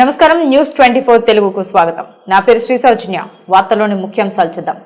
నమస్కారం. News twenty four తెలుగుకు స్వాగతం. నా పేరు శ్రీ సౌజన్య. వార్తలోని ముఖ్యాంశాలు చూద్దాం.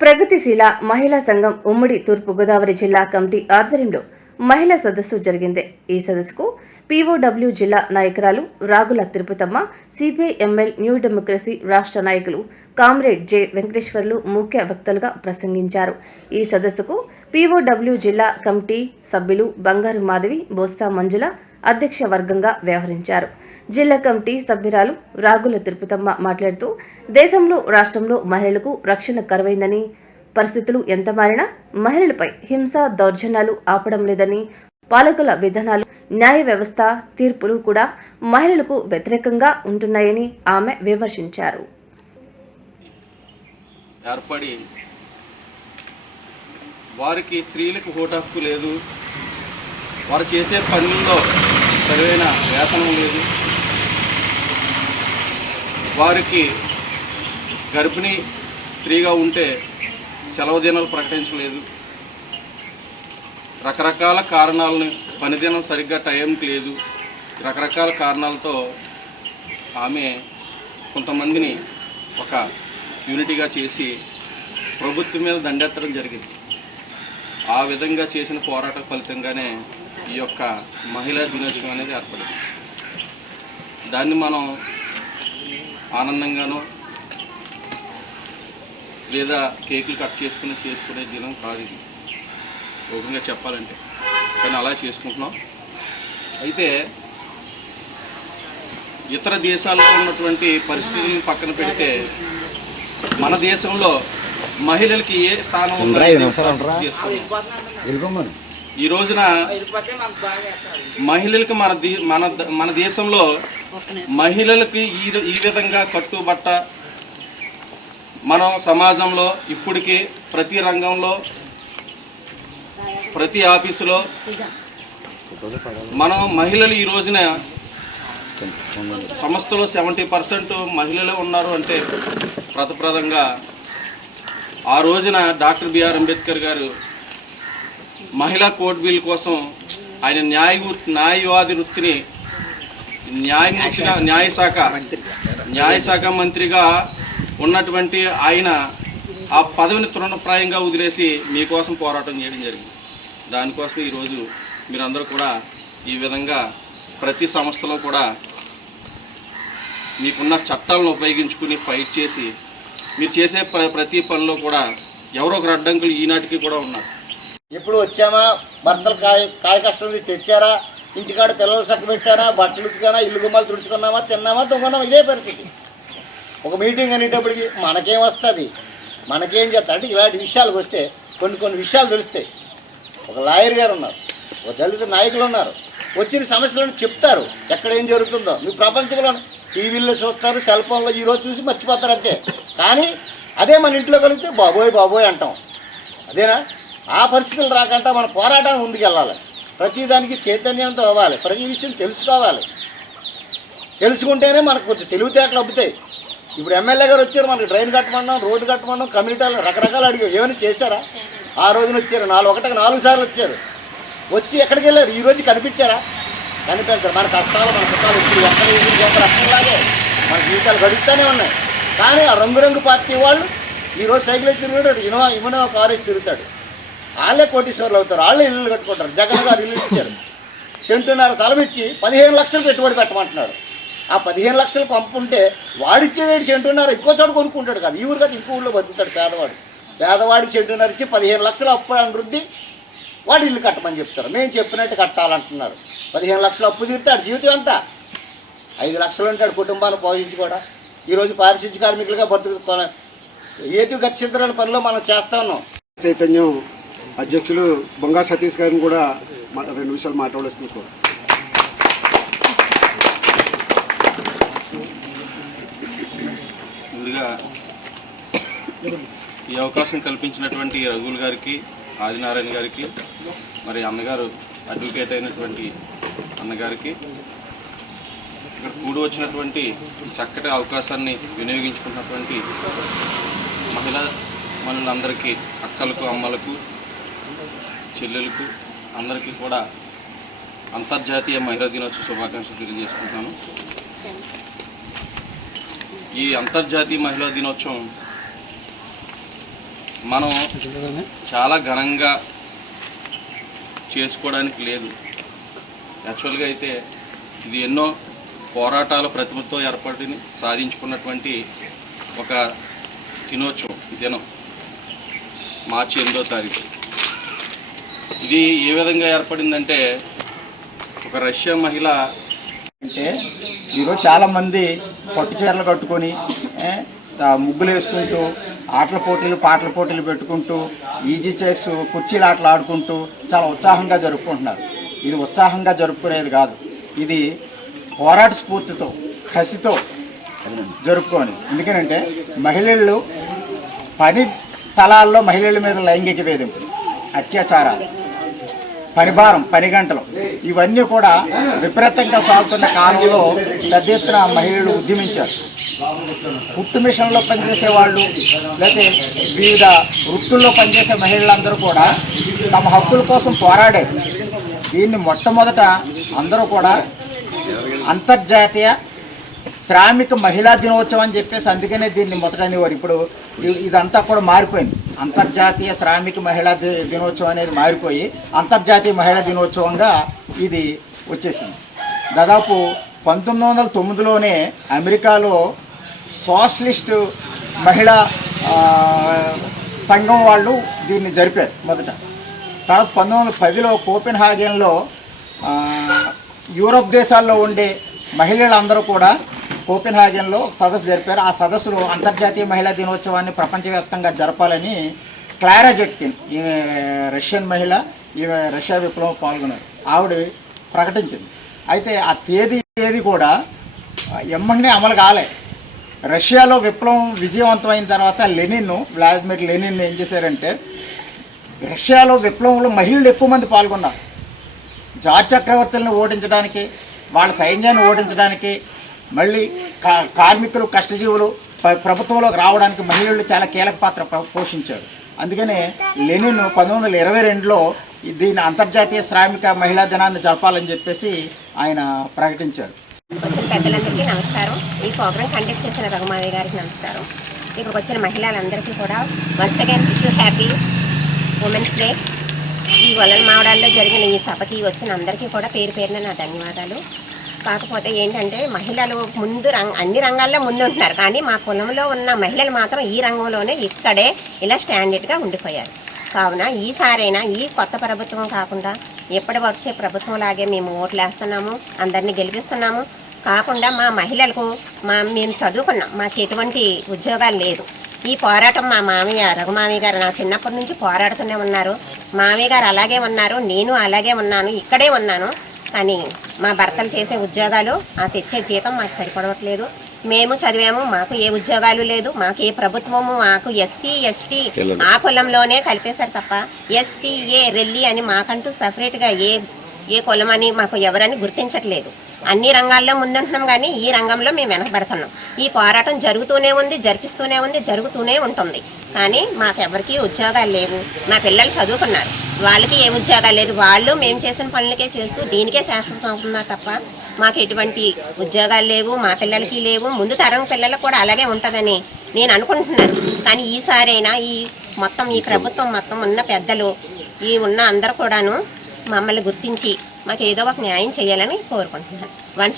ప్రగతిశీల మహిళా సంఘం ఉమ్మడి తూర్పుగోదావరి జిల్లా కమిటీ ఆధ్వర్యంలో మహిళా సదస్సు జరిగింది. ఈ సదస్సుకు పీఓడబ్ల్యూ జిల్లా నాయకురాలు Ragula Tirupatamma CPI ML new democracy రాష్ట్ర నాయకులు కామ్రేడ్ జె వెంకటేశ్వర్లు ముఖ్య వక్తలుగా ప్రసంగించారు. ఈ సదస్సుకు పీఓడబ్ల్యూ జిల్లా కమిటీ సభ్యులు బంగారు మాధవి బొత్స మంజుల అధ్యక్ష వర్గంగా వ్యవహరించారు. జిల్లా కమిటీ సభ్యురాలు రాగుల తిరుపతమ్మ మాట్లాడుతూ దేశంలో రాష్ట్రంలో మహిళలకు రక్షణ కరువైందని పరిస్థితులు ఎంత మారినా మహిళలపై హింస దౌర్జన్యాలు ఆపడం లేదని పాలకుల విధానాలు న్యాయ వ్యవస్థ తీర్పులు కూడా మహిళలకు వ్యతిరేకంగా ఉంటున్నాయని ఆమె విమర్శించారు. ఏర్పడి వారికి స్త్రీలకు ఓటు లేదు. వారు చేసే పనుల్లో సరైన వేతనం లేదు. వారికి గర్భిణీ స్త్రీగా ఉంటే సెలవు దినాలు ప్రకటించలేదు. రకరకాల కారణాలను పనిదినం సరిగ్గా టైంకి లేదు. రకరకాల కారణాలతో ఆమె కొంతమందిని ఒక యూనిటీగా చేసి ప్రభుత్వం మీద దండెత్తడం జరిగింది. ఆ విధంగా చేసిన పోరాట ఫలితంగానే ఈ యొక్క మహిళా దినోత్సవం అనేది ఏర్పడింది. దాన్ని మనం ఆనందంగానో లేదా కేకులు కట్ చేసుకుని చేసుకునే దినం కాదు ఇది. ఓపెన్గా చెప్పాలంటే. కానీ అలా చేసుకుంటున్నాం. అయితే ఇతర దేశాల్లో ఉన్నటువంటి పరిస్థితులను పక్కన పెడితే మన దేశంలో మహిళలకి ఏ స్థానం ఉందో ఈ రోజున మహిళలకు మన దే- మన ద- మన దేశంలో మహిళలకి ఈ ఈ విధంగా కట్టుబట్ట మనం సమాజంలో ఇప్పటికీ ప్రతి రంగంలో ప్రతి ఆఫీసులో మనం మహిళలు ఈ రోజున సంస్థలో సెవెంటీ పర్సెంట్ మహిళలే ఉన్నారు అంటే ప్రతప్రదంగా ఆ రోజున డాక్టర్ బిఆర్ అంబేద్కర్ గారు మహిళా కోర్టు బిల్ కోసం ఆయన న్యాయ న్యాయవాది వృత్తిని న్యాయమూర్తిగా న్యాయశాఖ న్యాయశాఖ మంత్రిగా ఉన్నటువంటి ఆయన ఆ పదవిని తృణప్రాయంగా వదిలేసి మీకోసం పోరాటం చేయడం జరిగింది. దానికోసం ఈరోజు మీరందరూ కూడా ఈ విధంగా ప్రతి సంస్థలో కూడా మీకున్న చట్టాలను ఉపయోగించుకుని ఫైట్ చేసి మీరు చేసే ప్ర ప్రతి పనిలో కూడా ఎవరో ఒకరు అడ్డంకులు ఈనాటికి కూడా ఉన్నారు. ఎప్పుడు వచ్చామా? భర్తలు కాయ కాయ కష్టం నుంచి తెచ్చారా? ఇంటికాడ పిల్లలు చక్కబెట్టారా బట్టలు ఉతికానా? ఇల్లు గుమ్మాలు తుడుచుకున్నామా? తిన్నామా? తొంగన్నామా? ఇదే పరిస్థితి. ఒక మీటింగ్ అనేటప్పటికి మనకేం వస్తుంది? మనకేం చేస్తా? అంటే ఇలాంటి విషయాలకు వస్తే కొన్ని కొన్ని విషయాలు తెలుస్తాయి. ఒక లాయర్ గారు ఉన్నారు. ఒక దళిత నాయకులు ఉన్నారు. వచ్చిన సమస్యలను చెప్తారు. ఎక్కడ ఏం జరుగుతుందో. మీ ప్రపంచంలో టీవీల్లో చూస్తారు సెల్ ఫోన్లో ఈరోజు చూసి మర్చిపోతారు అంతే. కానీ అదే మన ఇంట్లో కలిగితే బాబోయ్ బాబోయ్ అంటాం. అదేనా? ఆ పరిస్థితులు రాకుండా మన పోరాటాన్ని ముందుకెళ్ళాలి. ప్రతిదానికి చైతన్యంతో అవ్వాలి. ప్రతి విషయం తెలుసుకోవాలి. తెలుసుకుంటేనే మనకు కొంచెం తెలివితేటలు అబ్బుతాయి. ఇప్పుడు ఎమ్మెల్యే గారు వచ్చారు మనకి డ్రైన్ కట్టమన్నాం రోడ్డు కట్టమన్నాం కమ్యూనిటీలు రకరకాలు అడిగారు. ఏమైనా చేశారా? ఆ రోజున వచ్చారు. నాలుగు ఒకటికి నాలుగు సార్లు వచ్చారు. వచ్చి ఎక్కడికి వెళ్ళారు? ఈరోజు కనిపించారా? కనిపించారు. మన కష్టాలు మన సుఖాలు ఇప్పుడు ఎక్కడ ఎదురు చేస్తారు? మన జీవితాలు గడుస్తూనే ఉన్నాయి. కానీ ఆ రంగురంగు పార్టీ వాళ్ళు ఈరోజు సైకిల్ తిరుగుతాడు ఇనో ఇమనో కారు తిరుగుతాడు. వాళ్ళే కోటీశ్వర్లు అవుతారు వాళ్ళే ఇల్లు కట్టుకుంటారు. జగన్ గారు ఇల్లు ఇచ్చారు. సెంటున్నర స్థలం ఇచ్చి పదిహేను లక్షలు పెట్టుబడి పెట్టమంటున్నాడు ఆ పదిహేను లక్షలు పంపుంటే వాడిచ్చేది సెంటున్నర ఇంకో చోట కొనుక్కుంటాడు కాదు. ఈ ఊరు కదా ఇంకో ఊళ్ళో బతుకుతాడు పేదవాడు. పేదవాడికి సెంటున్నర ఇచ్చి పదిహేను లక్షలు అప్పు అభివృద్ధి వాడు ఇల్లు కట్టమని చెప్తారు. మేము చెప్పినట్టు కట్టాలంటున్నారు. పదిహేను లక్షలు అప్పు తీరుతాడు జీవితం అంతా ఐదు లక్షలు ఉంటాడు కుటుంబాన్ని పోషించి కూడా ఈరోజు పారిశుద్ధ్య కార్మికులుగా బతుకు ఏటు గచ్చిద్రాల పనిలో మనం చేస్తా ఉన్నాం. చైతన్యం అధ్యక్షులు బొంగా సతీష్ గారిని కూడా మా- రెండు విషయాలు మాట్లాడేస్తుంది కూడా ముందుగా ఈ అవకాశం కల్పించినటువంటి రఘువుల్ గారికి ఆదినారాయణ గారికి మరి అన్నగారు అడ్వకేట్ అయినటువంటి అన్నగారికి ఇక్కడ కూడి వచ్చినటువంటి చక్కటి అవకాశాన్ని వినియోగించుకున్నటువంటి మహిళా మనులందరికీ అక్కలకు అమ్మలకు చెల్లెలకు అందరికీ కూడా అంతర్జాతీయ మహిళా దినోత్సవ శుభాకాంక్షలు తెలియజేసుకుంటున్నాను. ఈ అంతర్జాతీయ మహిళా దినోత్సవం మనం చాలా ఘనంగా చేసుకోవడానికి లేదు. యాక్చువల్గా అయితే ఇది ఎన్నో పోరాటాల ప్రతిమతో ఏర్పడిని సాధించుకున్నటువంటి ఒక దినోత్సవం ఈ దినం మార్చి ఎనిమిదో తారీఖు. ఇది ఏ విధంగా ఏర్పడిందంటే ఒక రష్యా మహిళ అంటే ఈరోజు చాలామంది పట్టు చీరలు కట్టుకొని ముగ్గులు వేసుకుంటూ ఆటల పోటీలు పాటల పోటీలు పెట్టుకుంటూ ఈజీ చైర్స్ కుర్చీలు ఆటలు ఆడుకుంటూ చాలా ఉత్సాహంగా జరుపుకుంటున్నారు. ఇది ఉత్సాహంగా జరుపుకునేది కాదు. ఇది పోరాట స్ఫూర్తితో కసితో జరుపుకోని ఎందుకనంటే మహిళలు పని స్థలాల్లో మహిళల మీద లైంగిక వేధింపులు అత్యాచారాలు. పనిభారం పని గంటలు ఇవన్నీ కూడా విపరీతంగా సాగుతున్న కాలంలో పెద్ద ఎత్తున మహిళలు ఉద్యమించారు. పుట్టు మిషన్లో పనిచేసే వాళ్ళు లేకపోతే వివిధ వృత్తుల్లో పనిచేసే మహిళలందరూ కూడా తమ హక్కుల కోసం పోరాడారు. దీన్ని మొట్టమొదట అందరూ కూడా అంతర్జాతీయ శ్రామిక మహిళా దినోత్సవం అని చెప్పేసి అందుకనే దీన్ని మొదట అనేవారు. ఇప్పుడు ఇదంతా కూడా మారిపోయింది. అంతర్జాతీయ శ్రామిక మహిళా దినోత్సవం అనేది మారిపోయి అంతర్జాతీయ మహిళా దినోత్సవంగా ఇది వచ్చేసింది. దాదాపు పంతొమ్మిది వందల తొమ్మిదిలోనే అమెరికాలో సోషలిస్ట్ మహిళా సంఘం వాళ్ళు దీన్ని జరిపారు మొదట. తర్వాత పంతొమ్మిది వందల పదిలో కోపెన్ హాగెన్లో యూరోప్ దేశాల్లో ఉండే మహిళలందరూ కూడా కోపెన్ హాగెన్లో సదస్సు జరిపారు. ఆ సదస్సులో అంతర్జాతీయ మహిళా దినోత్సవాన్ని ప్రపంచవ్యాప్తంగా జరపాలని క్లారా జెట్కిన్ ఈమె రష్యన్ మహిళ ఈమె రష్యా విప్లవం పాల్గొన్నారు. ఆవిడ ప్రకటించింది. అయితే ఆ తేదీ తేదీ కూడా ఎమ్మంటే అమలు కాలే. రష్యాలో విప్లవం విజయవంతమైన తర్వాత లెనిన్ వ్లాదిమిర్ లెనిన్ ఏం చేశారంటే రష్యాలో విప్లవంలో మహిళలు ఎక్కువ మంది పాల్గొన్నారు. జార్జ్ చక్రవర్తులను ఓడించడానికి వాళ్ళ సైన్యాన్ని ఓడించడానికి మళ్ళీ కా కార్మికులు కష్టజీవులు ప్రభుత్వంలోకి రావడానికి మహిళలు చాలా కీలక పాత్ర పోషించారు. అందుకనే లెనిన్ పంతొమ్మిది వందల ఇరవై రెండులో దీన్ని అంతర్జాతీయ శ్రామిక మహిళా దినాన్ని జరపాలని చెప్పేసి ఆయన ప్రకటించారు. పెద్దలందరికీ నమస్కారం. ఈ ప్రోగ్రామ్ కండక్ట్ చేసిన రఘుమావి గారికి నమస్కారం. ఇక్కడికి వచ్చిన మహిళలందరికీ కూడా once again wish happy women's day. ఈ వలన మావడాల్లో జరిగిన ఈ సభకి వచ్చిన అందరికీ కూడా పేరు పేరున నా ధన్యవాదాలు. కాకపోతే ఏంటంటే మహిళలు ముందు రంగ అన్ని రంగాల్లో ముందు ఉంటున్నారు. కానీ మా కులంలో ఉన్న మహిళలు మాత్రం ఈ రంగంలోనే ఇక్కడే ఇలా స్టాండర్డ్గా ఉండిపోయారు. కావున ఈసారైనా ఈ కొత్త ప్రభుత్వం కాకుండా ఎప్పటి వచ్చే ప్రభుత్వం లాగే మేము ఓట్లు వేస్తున్నాము అందరినీ గెలిపిస్తున్నాము. కాకుండా మా మహిళలకు మా మేము చదువుకున్నాం. మాకు ఎటువంటి ఉద్యోగాలు లేదు. ఈ పోరాటం మా మామయ్య రఘుమామయ్య గారు నా చిన్నప్పటి నుంచి పోరాడుతూనే ఉన్నారు. మామయ్య గారు అలాగే ఉన్నారు నేను అలాగే ఉన్నాను ఇక్కడే ఉన్నాను. కానీ మా భర్తలు చేసే ఉద్యోగాలు ఆ తెచ్చే జీతం మాకు సరిపడవట్లేదు. మేము చదివాము మాకు ఏ ఉద్యోగాలు లేదు మాకు ఏ ప్రభుత్వము మాకు ఎస్సీ ఎస్టీ ఆ కులంలోనే కలిపేశారు తప్ప ఎస్సీఏ రెల్లి అని మాకంటూ సపరేట్గా ఏ ఏ కులం అని మాకు ఎవరని గుర్తించట్లేదు. అన్ని రంగాల్లో ముందుంటున్నాం కానీ ఈ రంగంలో మేము వెనకబడుతున్నాం. ఈ పోరాటం జరుగుతూనే ఉంది జరిపిస్తూనే ఉంది జరుగుతూనే ఉంటుంది. కానీ మాకెవరికి ఉద్యోగాలు లేవు. మా పిల్లలు చదువుకున్నారు. వాళ్ళకి ఏ ఉద్యోగాలు లేదు. వాళ్ళు మేము చేసిన పనులకే చేస్తూ దీనికే శాశ్వతం అవుతున్నారు తప్ప మాకు ఎటువంటి ఉద్యోగాలు లేవు మా పిల్లలకి లేవు. ముందు తరం పిల్లలకు కూడా అలాగే ఉంటుందని నేను అనుకుంటున్నాను. కానీ ఈసారైనా ఈ మొత్తం ఈ ప్రభుత్వం మొత్తం ఉన్న పెద్దలు ఈ ఉన్న అందరూ కూడాను మమ్మల్ని గుర్తించి మాకు ఏదో ఒక న్యాయం చేయాలని కోరుకుంటున్నాను.